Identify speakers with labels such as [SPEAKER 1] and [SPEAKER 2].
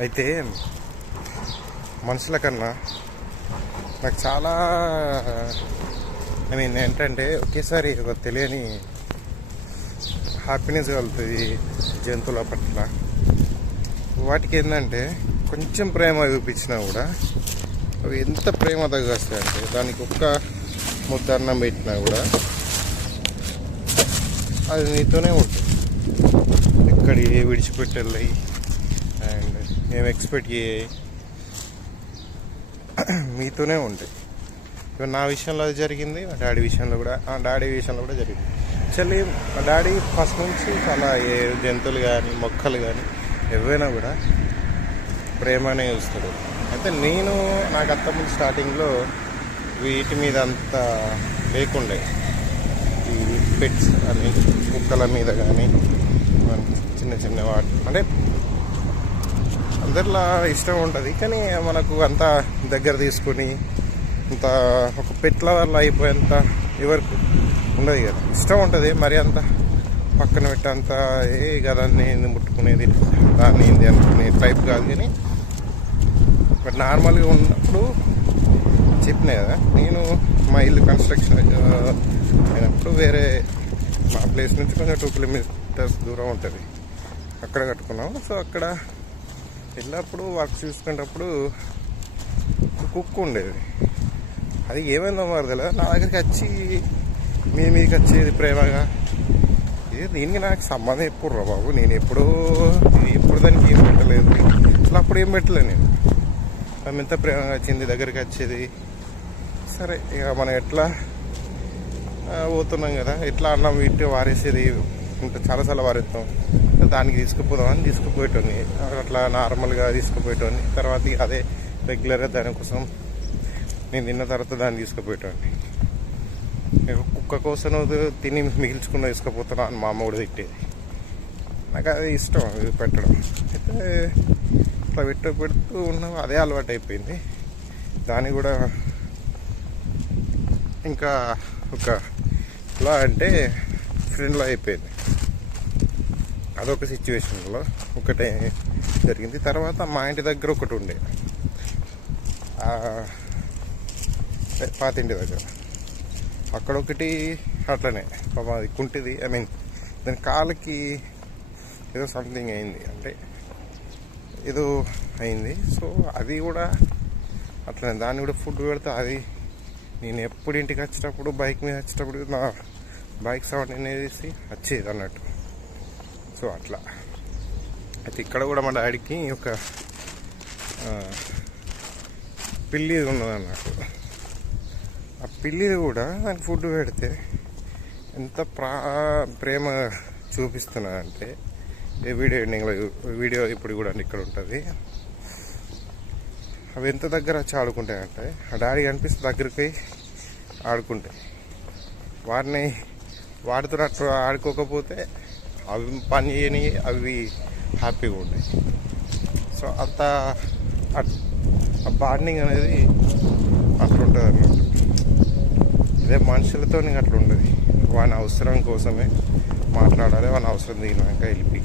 [SPEAKER 1] అయితే మనుషుల కన్నా నాకు చాలా ఐ మీన్ ఏంటంటే ఒకేసారి ఒక తెలియని హ్యాపీనెస్ కలుగుతుంది జంతువుల పట్ల. వాటికి ఏంటంటే కొంచెం ప్రేమ చూపించినా కూడా అవి ఎంత ప్రేమ తగ్గాస్తాయంటే దానికి ఒక్క ముద్ద అన్నం పెట్టినా కూడా అది నీతోనే ఉంటుంది. ఎక్కడి విడిచిపెట్టెళ్ళయి మేము ఎక్స్పెక్ట్ చేయ మీతోనే ఉంటాయి ఇప్పుడు నా విషయంలో అది జరిగింది మా డాడీ విషయంలో కూడా ఆ డాడీ విషయంలో కూడా జరిగింది. యాక్చువల్లీ మా డాడీ ఫస్ట్ నుంచి చాలా ఏ జంతువులు కానీ మొక్కలు కానీ ఎవైనా కూడా ప్రేమనే చూస్తాడు. అయితే నేను నాకు అంతకుముందు స్టార్టింగ్లో వీటి మీద అంత లేకుండే. ఈ పెట్స్ అని కుక్కల మీద కానీ చిన్న చిన్న వాటి అంటే అందరిలా ఇష్టం ఉంటుంది కానీ మనకు అంత దగ్గర తీసుకుని అంత ఒక పెట్ల వల్ల అయిపోయేంత ఎవరికి ఉండదు కదా. ఇష్టం ఉంటుంది మరి అంత పక్కన పెట్టేంత ఏ కదా ఏంది ముట్టుకునేది దాన్ని ఏంది అనుకునే టైప్ కాదు కానీ బట్ నార్మల్గా ఉన్నప్పుడు చెప్పినా కదా నేను మా ఇల్లు కన్స్ట్రక్షన్ అయినప్పుడు వేరే మా ప్లేస్ నుంచి కొంచెం టూ కిలోమీటర్స్ దూరం ఉంటుంది. అక్కడ కట్టుకున్నాము సో అక్కడ వెళ్ళినప్పుడు వర్క్ చూసుకునేటప్పుడు కుక్ ఉండేది. అది ఏమైందో మరి తెలియదు నా దగ్గరికి వచ్చి మీ మీకు వచ్చేది ప్రేమగా. ఇది దీనికి నాకు సంబంధం ఎప్పుడు రా బాబు? నేను ఎప్పుడూ ఎప్పుడు దానికి ఏం పెట్టలేదు. అసలు అప్పుడు ఏం పెట్టలేదు నేను. ఆమె ఎంత ప్రేమగా వచ్చింది దగ్గరికి వచ్చేది. సరే ఇక మనం ఎట్లా పోతున్నాం కదా. ఎట్లా అన్నం ఇట్టు వారేసేది. ఇంకా చాలాసార్లు వారేస్తాం దానికి తీసుకుపోదాం అని తీసుకుపోయేటోని అట్లా నార్మల్గా తీసుకుపోయేటోని తర్వాత అదే రెగ్యులర్గా దానికోసం నేను తిన్న తర్వాత దాన్ని తీసుకుపోయేటోని కుక్క కోసం తిని మిగిల్చుకున్న తీసుకుపోతున్నా అని మా అమ్మ కూడా తిట్టేది నాకు అది ఇష్టం ఇది పెట్టడం. అయితే ఇట్లా పెట్టు పెడుతూ ఉన్నాం. అదే అలవాటు అయిపోయింది దాన్ని కూడా ఇంకా ఒక ఎలా అంటే ఫ్రెండ్లో అయిపోయింది. అదొక సిచ్యువేషన్లో ఒకటే జరిగింది. తర్వాత మా ఇంటి దగ్గర ఒకటి ఉండే. పాతింటి దగ్గర. అక్కడ ఒకటి అట్లనే పాపం అది కుంటిది. ఐ మీన్ దాని కాలుకి ఏదో సంథింగ్ అయింది. అంటే ఏదో అయింది. సో అది కూడా అట్లనే దాన్ని కూడా ఫుడ్ పెడితే అది నేను ఎప్పుడు ఇంటికి వచ్చేటప్పుడు బైక్ మీద వచ్చేటప్పుడు నా బైక్ సౌండ్ అనేది వచ్చేది అన్నట్టు. సో అట్లా. అయితే ఇక్కడ కూడా మా డాడీకి ఒక పిల్లి ఉన్నది అన్నట్టు. ఆ పిల్లిది కూడా దానికి ఫుడ్ పెడితే ఎంత ప్రా ప్రేమ చూపిస్తున్నదంటే వీడియో ఎండింగ్లో వీడియో ఇప్పుడు కూడా ఇక్కడ ఉంటుంది. అవి ఎంత దగ్గర వచ్చి ఆడుకుంటాయంటే ఆ డాడీ కనిపిస్తే దగ్గరికి ఆడుకుంటాయి. వాటిని వాటితో అట్లా ఆడుకోకపోతే అవి పని చేయని అవి హ్యాపీగా ఉంటాయి. సో అంత అట్- ఆ బాండింగ్ అనేది అట్లుంటుంది అన్నమాట ఇదే మనుషులతో అట్లా ఉండదు వాని అవసరం కోసమే మాట్లాడాలి వాని అవసరం దిగినాక వెళ్ళిపోయి